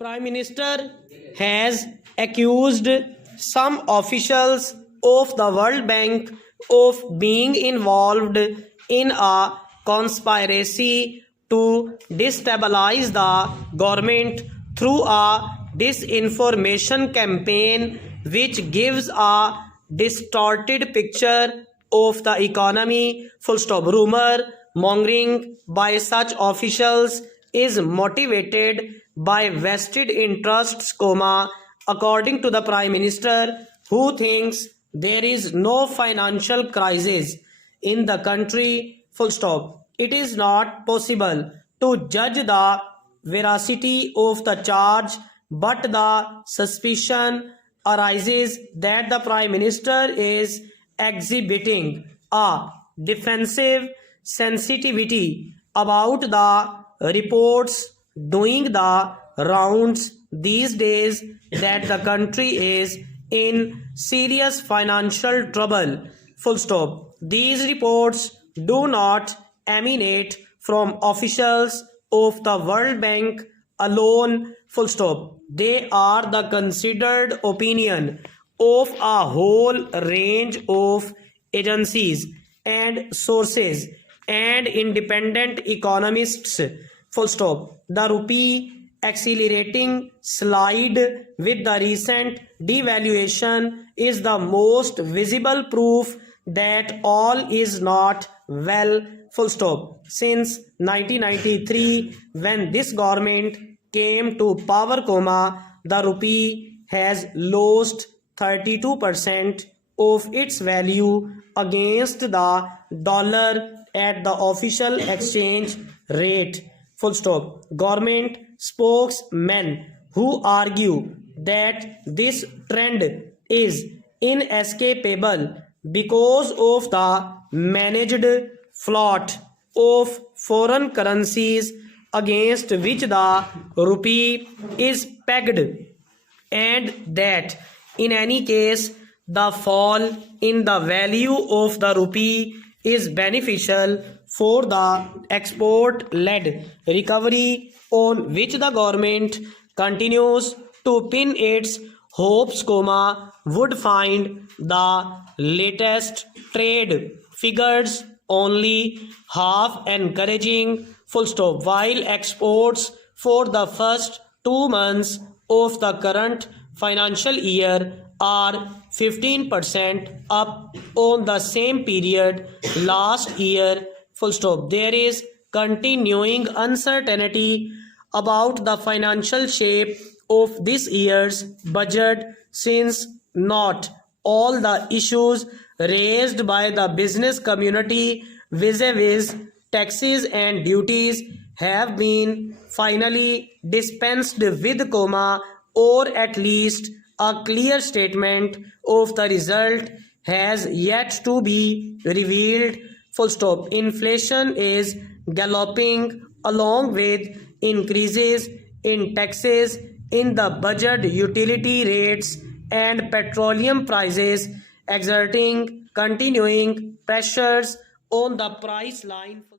Prime Minister has accused some officials of the World Bank of being involved in a conspiracy to destabilize the government through a disinformation campaign which gives a distorted picture of the economy. Full stop. Rumor mongering by such officials is motivated by vested interests, according to the Prime Minister, who thinks there is no financial crisis in the country. Full stop. It is not possible to judge the veracity of the charge, but the suspicion arises that the Prime Minister is exhibiting a defensive sensitivity about the reports doing the rounds these days that the country is in serious financial trouble. Full stop. These reports do not emanate from officials of the World Bank alone. Full stop. They are the considered opinion of a whole range of agencies and sources and independent economists. Full stop. The rupee accelerating slide with the recent devaluation is the most visible proof that all is not well. Full stop. Since 1993, when this government came to power, the rupee has lost 32% of its value against the dollar at the official exchange rate. Full stop. Government spokesmen who argue that this trend is inescapable because of the managed float of foreign currencies against which the rupee is pegged, and that in any case the fall in the value of the rupee is beneficial for the export-led recovery on which the government continues to pin its hopes, would find the latest trade figures only half encouraging. Full stop. While exports for the first 2 months of the current financial year are 15% up on the same period last year. Full stop. There is continuing uncertainty about the financial shape of this year's budget, since not all the issues raised by the business community vis-a-vis taxes and duties have been finally dispensed with, or at least a clear statement of the result has yet to be revealed. Full stop. Inflation is galloping along with increases in taxes in the budget, utility rates and petroleum prices, exerting continuing pressures on the price line.